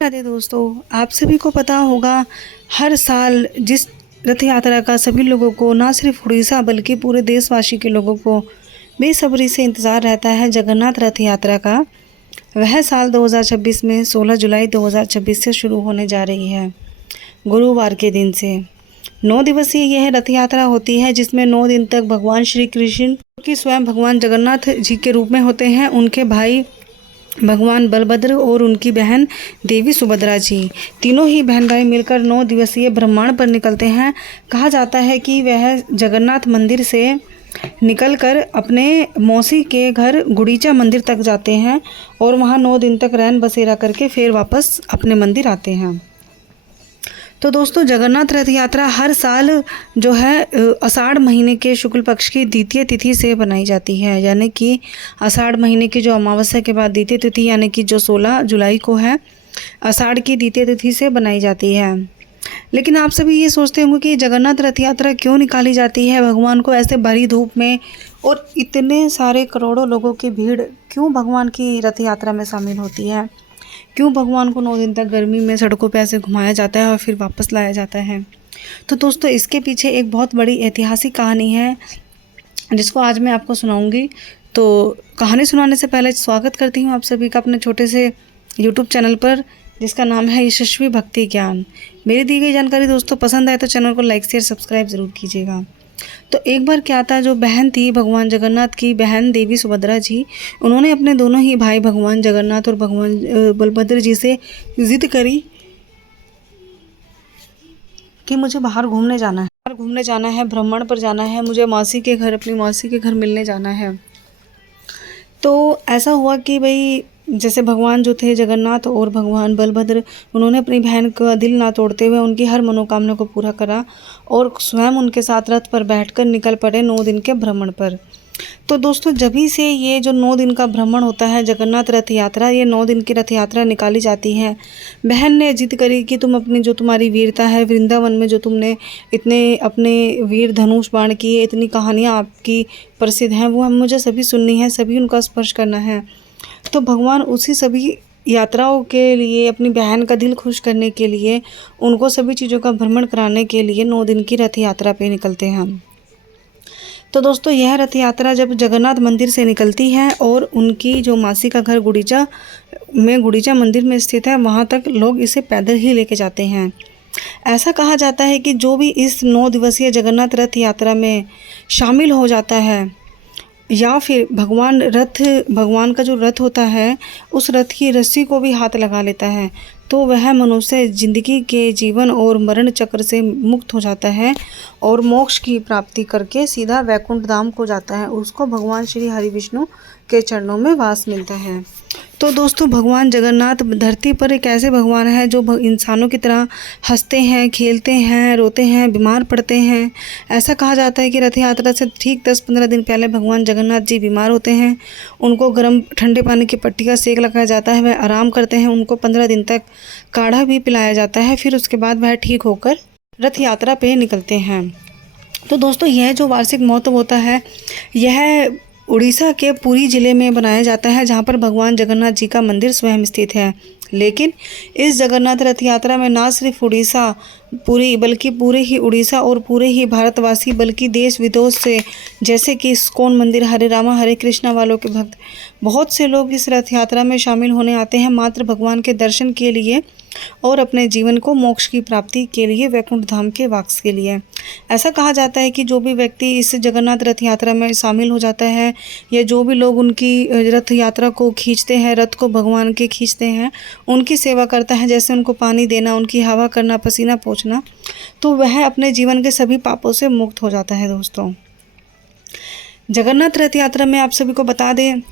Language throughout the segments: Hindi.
राधे दोस्तों, आप सभी को पता होगा हर साल जिस रथ यात्रा का सभी लोगों को ना सिर्फ उड़ीसा बल्कि पूरे देशवासी के लोगों को बेसब्री से इंतज़ार रहता है जगन्नाथ रथ यात्रा का। वह साल 2026 में 16 जुलाई 2026 से शुरू होने जा रही है। गुरुवार के दिन से 9 दिवसीय यह रथ यात्रा होती है, जिसमें 9 दिन तक भगवान श्री कृष्ण की स्वयं भगवान जगन्नाथ जी के रूप में होते हैं, उनके भाई भगवान बलभद्र और उनकी बहन देवी सुभद्रा जी, तीनों ही बहन भाई मिलकर 9 दिवसीय ब्रह्मांड पर निकलते हैं। कहा जाता है कि वह जगन्नाथ मंदिर से निकलकर अपने मौसी के घर गुड़ीचा मंदिर तक जाते हैं और वहां 9 दिन तक रैन बसेरा करके फिर वापस अपने मंदिर आते हैं। तो दोस्तों, जगन्नाथ रथ यात्रा हर साल जो है आषाढ़ महीने के शुक्ल पक्ष की द्वितीय तिथि से बनाई जाती है, यानी कि आषाढ़ महीने की जो अमावस्या के बाद द्वितीय तिथि यानी कि जो 16 जुलाई को है, आषाढ़ की द्वितीय तिथि से बनाई जाती है। लेकिन आप सभी ये सोचते होंगे कि जगन्नाथ रथ यात्रा क्यों निकाली जाती है, भगवान को ऐसे भरी धूप में और इतने सारे करोड़ों लोगों की भीड़ क्यों भगवान की रथ यात्रा में शामिल होती है, क्यों भगवान को 9 दिन तक गर्मी में सड़कों पर ऐसे घुमाया जाता है और फिर वापस लाया जाता है। तो दोस्तों, इसके पीछे एक बहुत बड़ी ऐतिहासिक कहानी है जिसको आज मैं आपको सुनाऊंगी। तो कहानी सुनाने से पहले स्वागत करती हूँ आप सभी का अपने छोटे से यूट्यूब चैनल पर, जिसका नाम है यशस्वी भक्ति ज्ञान। मेरी दी गई जानकारी दोस्तों पसंद आए तो चैनल को लाइक शेयर सब्सक्राइब ज़रूर कीजिएगा। तो एक बार क्या था, जो बहन थी भगवान जगन्नाथ की बहन देवी सुभद्रा जी, उन्होंने अपने दोनों ही भाई भगवान जगन्नाथ और भगवान बलभद्र जी से जिद करी कि मुझे बाहर घूमने जाना है, भ्रमण पर जाना है, मुझे मासी के घर, अपनी मासी के घर मिलने जाना है। तो ऐसा हुआ कि भाई जैसे भगवान जो थे जगन्नाथ और भगवान बलभद्र, उन्होंने अपनी बहन का दिल ना तोड़ते हुए उनकी हर मनोकामना को पूरा करा और स्वयं उनके साथ रथ पर बैठकर निकल पड़े 9 दिन के भ्रमण पर। तो दोस्तों, जभी से ये जो 9 दिन का भ्रमण होता है जगन्नाथ रथ यात्रा, ये 9 दिन की रथ यात्रा निकाली जाती है। बहन ने जिद करी कि तुम अपनी जो तुम्हारी वीरता है, वृंदावन में जो तुमने इतने अपने वीर धनुष बाण किए, इतनी कहानियाँ आपकी प्रसिद्ध हैं, वो हम मुझे सभी सुननी है, सभी उनका स्पर्श करना है। तो भगवान उसी सभी यात्राओं के लिए, अपनी बहन का दिल खुश करने के लिए, उनको सभी चीज़ों का भ्रमण कराने के लिए 9 दिन की रथ यात्रा पे निकलते हैं। तो दोस्तों, यह रथ यात्रा जब जगन्नाथ मंदिर से निकलती है और उनकी जो मासी का घर गुड़ीचा मंदिर में स्थित है, वहाँ तक लोग इसे पैदल ही लेके जाते हैं। ऐसा कहा जाता है कि जो भी इस 9 दिवसीय जगन्नाथ रथ यात्रा में शामिल हो जाता है या फिर भगवान का जो रथ होता है, उस रथ की रस्सी को भी हाथ लगा लेता है, तो वह मनुष्य जिंदगी के जीवन और मरण चक्र से मुक्त हो जाता है और मोक्ष की प्राप्ति करके सीधा वैकुंठ धाम को जाता है। उसको भगवान श्री हरि विष्णु के चरणों में वास मिलता है। तो दोस्तों, भगवान जगन्नाथ धरती पर एक ऐसे भगवान है जो इंसानों की तरह हंसते हैं, खेलते हैं, रोते हैं, बीमार पड़ते हैं। ऐसा कहा जाता है कि रथ यात्रा से ठीक 10-15 दिन पहले भगवान जगन्नाथ जी बीमार होते हैं। उनको गर्म ठंडे पानी की पट्टी का सेक लगाया जाता है, वह आराम करते हैं। उनको 15 दिन तक काढ़ा भी पिलाया जाता है, फिर उसके बाद वह ठीक होकर रथ यात्रा पे निकलते हैं। तो दोस्तों, यह जो वार्षिक महोत्सव होता है, यह उड़ीसा के पुरी ज़िले में बनाया जाता है, जहाँ पर भगवान जगन्नाथ जी का मंदिर स्वयं स्थित है। लेकिन इस जगन्नाथ रथ यात्रा में ना सिर्फ उड़ीसा पूरी बल्कि पूरे ही उड़ीसा और पूरे ही भारतवासी बल्कि देश विदेश से, जैसे कि इस्कॉन मंदिर, हरे रामा हरे कृष्णा वालों के भक्त, बहुत से लोग इस रथ यात्रा में शामिल होने आते हैं मात्र भगवान के दर्शन के लिए और अपने जीवन को मोक्ष की प्राप्ति के लिए, वैकुंठ धाम के वास के लिए। ऐसा कहा जाता है कि जो भी व्यक्ति इस जगन्नाथ रथ यात्रा में शामिल हो जाता है या जो भी लोग उनकी रथ यात्रा को खींचते हैं, रथ को भगवान के खींचते हैं, उनकी सेवा करता है, जैसे उनको पानी देना, उनकी हवा करना, पसीना पोंछना, तो वह अपने जीवन के सभी पापों से मुक्त हो जाता है। दोस्तों, जगन्नाथ रथ यात्रा में आप सभी को बता दें,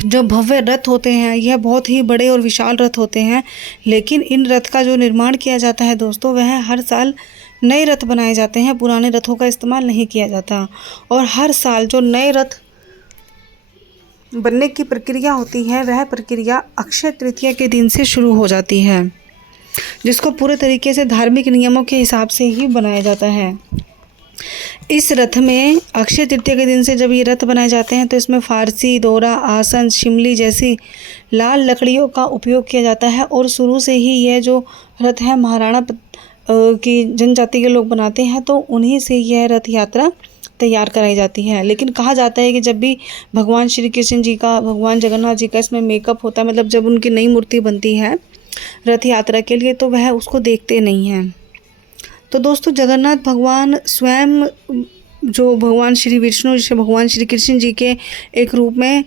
जो भव्य रथ होते हैं यह बहुत ही बड़े और विशाल रथ होते हैं, लेकिन इन रथ का जो निर्माण किया जाता है दोस्तों, वह हर साल नए रथ बनाए जाते हैं, पुराने रथों का इस्तेमाल नहीं किया जाता। और हर साल जो नए रथ बनने की प्रक्रिया होती है, वह प्रक्रिया अक्षय तृतीया के दिन से शुरू हो जाती है, जिसको पूरे तरीके से धार्मिक नियमों के हिसाब से ही बनाया जाता है। इस रथ में अक्षय तृतीया के दिन से जब ये रथ बनाए जाते हैं तो इसमें फारसी, दोरा, आसन, शिमली जैसी लाल लकड़ियों का उपयोग किया जाता है। और शुरू से ही यह जो रथ है महाराणा की जनजाति के लोग बनाते हैं, तो उन्हीं से यह रथ यात्रा तैयार कराई जाती है। लेकिन कहा जाता है कि जब भी भगवान श्री कृष्ण जी का, भगवान जगन्नाथ जी का इसमें मेकअप होता है, मतलब जब उनकी नई मूर्ति बनती है रथ यात्रा के लिए, तो वह उसको देखते नहीं हैं। तो दोस्तों, जगन्नाथ भगवान स्वयं जो भगवान श्री विष्णु जिसे भगवान श्री कृष्ण जी के एक रूप में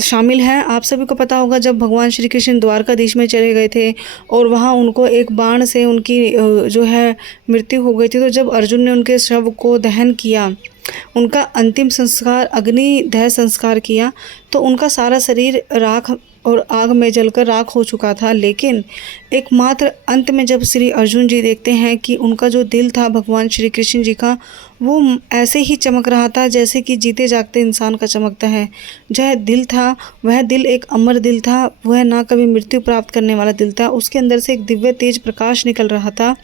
शामिल हैं। आप सभी को पता होगा जब भगवान श्री कृष्ण द्वारकाधीश में चले गए थे और वहाँ उनको एक बाण से उनकी जो है मृत्यु हो गई थी, तो जब अर्जुन ने उनके शव को दहन किया, उनका अंतिम संस्कार अग्नि दह संस्कार किया, तो उनका सारा शरीर राख और आग में जलकर राख हो चुका था। लेकिन एकमात्र अंत में जब श्री अर्जुन जी देखते हैं कि उनका जो दिल था भगवान श्री कृष्ण जी का, वो ऐसे ही चमक रहा था जैसे कि जीते जागते इंसान का चमकता है। जो दिल था वह दिल एक अमर दिल था, वह ना कभी मृत्यु प्राप्त करने वाला दिल था। उसके अंदर से एक दिव्य तेज प्रकाश निकल रहा था,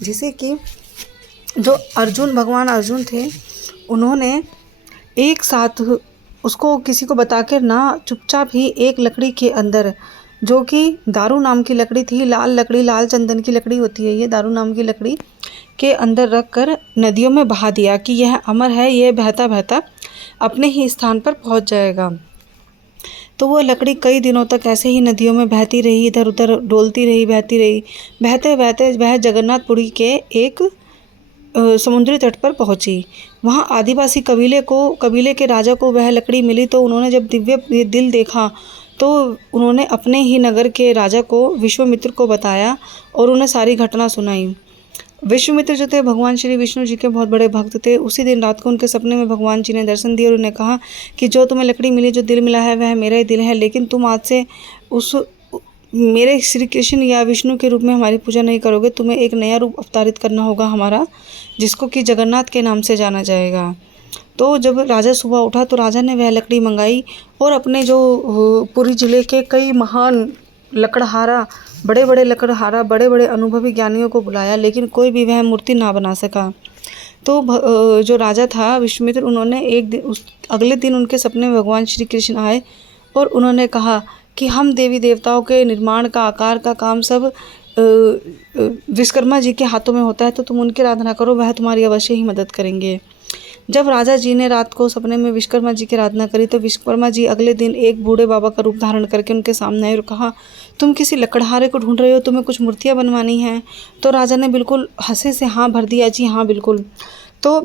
जिसे कि जो भगवान अर्जुन थे, उन्होंने एक साथ उसको किसी को बताकर ना, चुपचाप ही एक लकड़ी के अंदर, जो कि दारू नाम की लकड़ी थी, लाल लकड़ी, लाल चंदन की लकड़ी होती है ये, दारू नाम की लकड़ी के अंदर रख कर नदियों में बहा दिया कि यह अमर है, यह बहता बहता अपने ही स्थान पर पहुंच जाएगा। तो वो लकड़ी कई दिनों तक ऐसे ही नदियों में बहती रही, इधर उधर डोलती रही, बहती रही। बहते बहते वह जगन्नाथपुरी के एक समुद्री तट पर पहुंची। वहाँ आदिवासी कबीले के राजा को वह लकड़ी मिली, तो उन्होंने जब दिव्य दिल देखा तो उन्होंने अपने ही नगर के राजा को, विश्वामित्र को बताया और उन्हें सारी घटना सुनाई। विश्वामित्र जो थे भगवान श्री विष्णु जी के बहुत बड़े भक्त थे। उसी दिन रात को उनके सपने में भगवान जी ने दर्शन दिए और उन्हें कहा कि जो तुम्हें लकड़ी मिली, जो दिल मिला है, वह मेरा ही दिल है, लेकिन तुम आज से उस मेरे श्री कृष्ण या विष्णु के रूप में हमारी पूजा नहीं करोगे, तुम्हें एक नया रूप अवतारित करना होगा हमारा, जिसको कि जगन्नाथ के नाम से जाना जाएगा। तो जब राजा सुबह उठा तो राजा ने वह लकड़ी मंगाई और अपने जो पुरी जिले के कई महान लकड़हारा, बड़े बड़े अनुभवी ज्ञानियों को बुलाया, लेकिन कोई भी वह मूर्ति ना बना सका। तो जो राजा था विश्वामित्र, उन्होंने अगले दिन उनके सपने में भगवान श्री कृष्ण आए और उन्होंने कहा कि हम देवी देवताओं के निर्माण का, आकार का काम सब विश्वकर्मा जी के हाथों में होता है, तो तुम उनकी आराधना करो, वह तुम्हारी अवश्य ही मदद करेंगे। जब राजा जी ने रात को सपने में विश्वकर्मा जी की आराधना करी, तो विश्वकर्मा जी अगले दिन एक बूढ़े बाबा का रूप धारण करके उनके सामने आए और कहा, तुम किसी लकड़हारे को ढूंढ रहे हो, तुम्हें कुछ मूर्तियाँ बनवानी हैं? तो राजा ने बिल्कुल हंसे से हाँ भर दिया, जी हाँ बिल्कुल। तो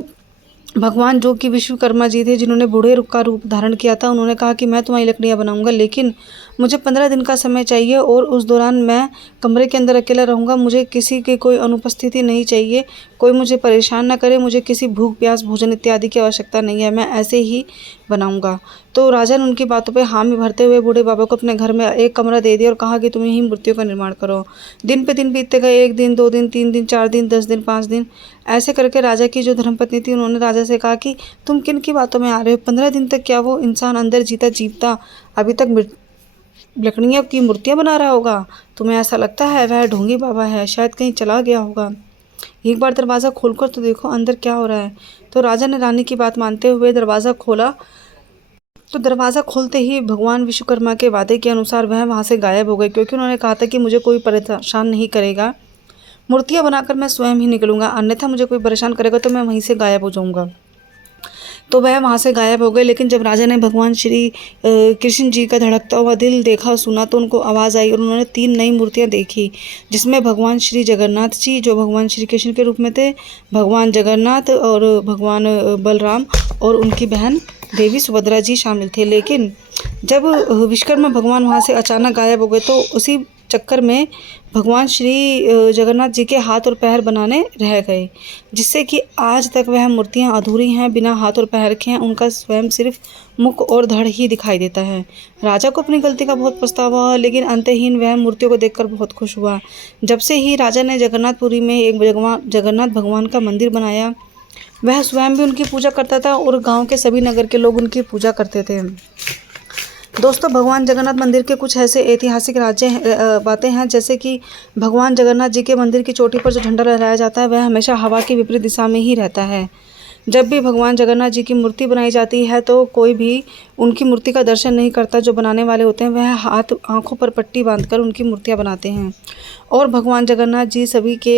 भगवान जो कि विश्वकर्मा जी थे, जिन्होंने बूढ़े का रूप धारण किया था, उन्होंने कहा कि मैं तुम्हारी लकड़ियाँ बनाऊंगा, लेकिन मुझे 15 दिन का समय चाहिए और उस दौरान मैं कमरे के अंदर अकेला रहूंगा, मुझे किसी की कोई अनुपस्थिति नहीं चाहिए, कोई मुझे परेशान ना करे, मुझे किसी भूख प्यास भोजन इत्यादि की आवश्यकता नहीं है, मैं ऐसे ही बनाऊंगा। तो राजा ने उनकी बातों पे हामी भरते हुए बूढ़े बाबा को अपने घर में एक कमरा दे दिया और कहा कि तुम ही मूर्तियों का निर्माण करो। दिन पे दिन बीतते गए, 1 दिन, 2 दिन, 3 दिन, 4 दिन, 10 दिन, 5 दिन, ऐसे करके राजा की जो धर्मपत्नी थी, उन्होंने राजा से कहा कि तुम किन की बातों में आ रहे हो? 15 दिन तक क्या वो इंसान अंदर जीता अभी तक लकड़ियों की मूर्तियाँ बना रहा होगा? तुम्हें ऐसा लगता है वह ढोंगी बाबा है, शायद कहीं चला गया होगा, एक बार दरवाज़ा खोलकर तो देखो अंदर क्या हो रहा है। तो राजा ने रानी की बात मानते हुए दरवाज़ा खोला, तो दरवाज़ा खोलते ही भगवान विश्वकर्मा के वादे के अनुसार वह वहाँ से गायब हो गए, क्योंकि उन्होंने कहा था कि मुझे कोई परेशान नहीं करेगा, मूर्तियाँ बनाकर मैं स्वयं ही निकलूँगा, अन्यथा मुझे कोई परेशान करेगा तो मैं वहीं से गायब हो जाऊँगा। तो वह वहाँ से गायब हो गए। लेकिन जब राजा ने भगवान श्री कृष्ण जी का धड़कता हुआ दिल देखा, सुना, तो उनको आवाज़ आई और उन्होंने 3 नई मूर्तियाँ देखी, जिसमें भगवान श्री जगन्नाथ जी जो भगवान श्री कृष्ण के रूप में थे, भगवान जगन्नाथ और भगवान बलराम और उनकी बहन देवी सुभद्रा जी शामिल थे। लेकिन जब विश्वकर्मा भगवान वहाँ से अचानक गायब हो गए, तो उसी चक्कर में भगवान श्री जगन्नाथ जी के हाथ और पैर बनाने रह गए, जिससे कि आज तक वह मूर्तियां अधूरी हैं, बिना हाथ और पैर के हैं, उनका स्वयं सिर्फ मुख और धड़ ही दिखाई देता है। राजा को अपनी गलती का बहुत पछतावा हुआ, लेकिन अंतहीन वह मूर्तियों को देखकर बहुत खुश हुआ। जब से ही राजा ने जगन्नाथपुरी में एक जगन्नाथ भगवान का मंदिर बनाया, वह स्वयं भी उनकी पूजा करता था और गाँव के सभी नगर के लोग उनकी पूजा करते थे। दोस्तों भगवान जगन्नाथ मंदिर के कुछ ऐसे ऐतिहासिक बातें हैं, जैसे कि भगवान जगन्नाथ जी के मंदिर की चोटी पर जो झंडा लहराया जाता है वह हमेशा हवा की विपरीत दिशा में ही रहता है। जब भी भगवान जगन्नाथ जी की मूर्ति बनाई जाती है तो कोई भी उनकी मूर्ति का दर्शन नहीं करता। जो बनाने वाले होते हैं वह आंखों पर पट्टी बांधकर उनकी मूर्तियां बनाते हैं। और भगवान जगन्नाथ जी सभी के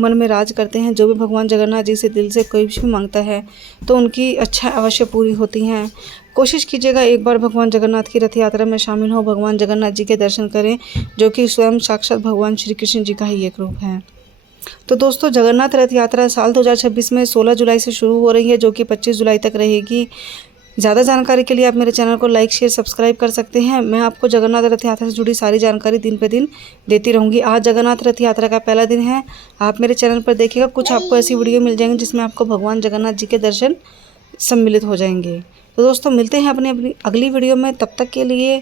मन में राज करते हैं। जो भी भगवान जगन्नाथ जी से दिल से कोई भी मांगता है तो उनकी अच्छा अवश्य पूरी होती हैं। कोशिश कीजिएगा एक बार भगवान जगन्नाथ की रथ यात्रा में शामिल हो, भगवान जगन्नाथ जी के दर्शन करें, जो कि स्वयं साक्षात भगवान श्री कृष्ण जी का ही एक रूप है। तो दोस्तों जगन्नाथ रथ यात्रा साल 2026 में 16 जुलाई से शुरू हो रही है, जो कि 25 जुलाई तक रहेगी। ज़्यादा जानकारी के लिए आप मेरे चैनल को लाइक शेयर सब्सक्राइब कर सकते हैं। मैं आपको जगन्नाथ रथ यात्रा से जुड़ी सारी जानकारी दिन पे दिन देती रहूँगी। आज जगन्नाथ रथ यात्रा का पहला दिन है। आप मेरे चैनल पर देखिएगा, कुछ आपको ऐसी वीडियो मिल जाएंगी जिसमें आपको भगवान जगन्नाथ जी के दर्शन सम्मिलित हो जाएंगे। तो दोस्तों मिलते हैं अपनी अगली वीडियो में। तब तक के लिए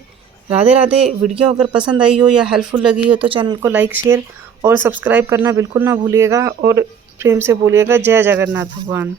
राधे राधे। वीडियो अगर पसंद आई हो या हेल्पफुल लगी हो तो चैनल को लाइक शेयर और सब्सक्राइब करना बिल्कुल ना भूलिएगा, और प्रेम से बोलिएगा जय जगन्नाथ भगवान।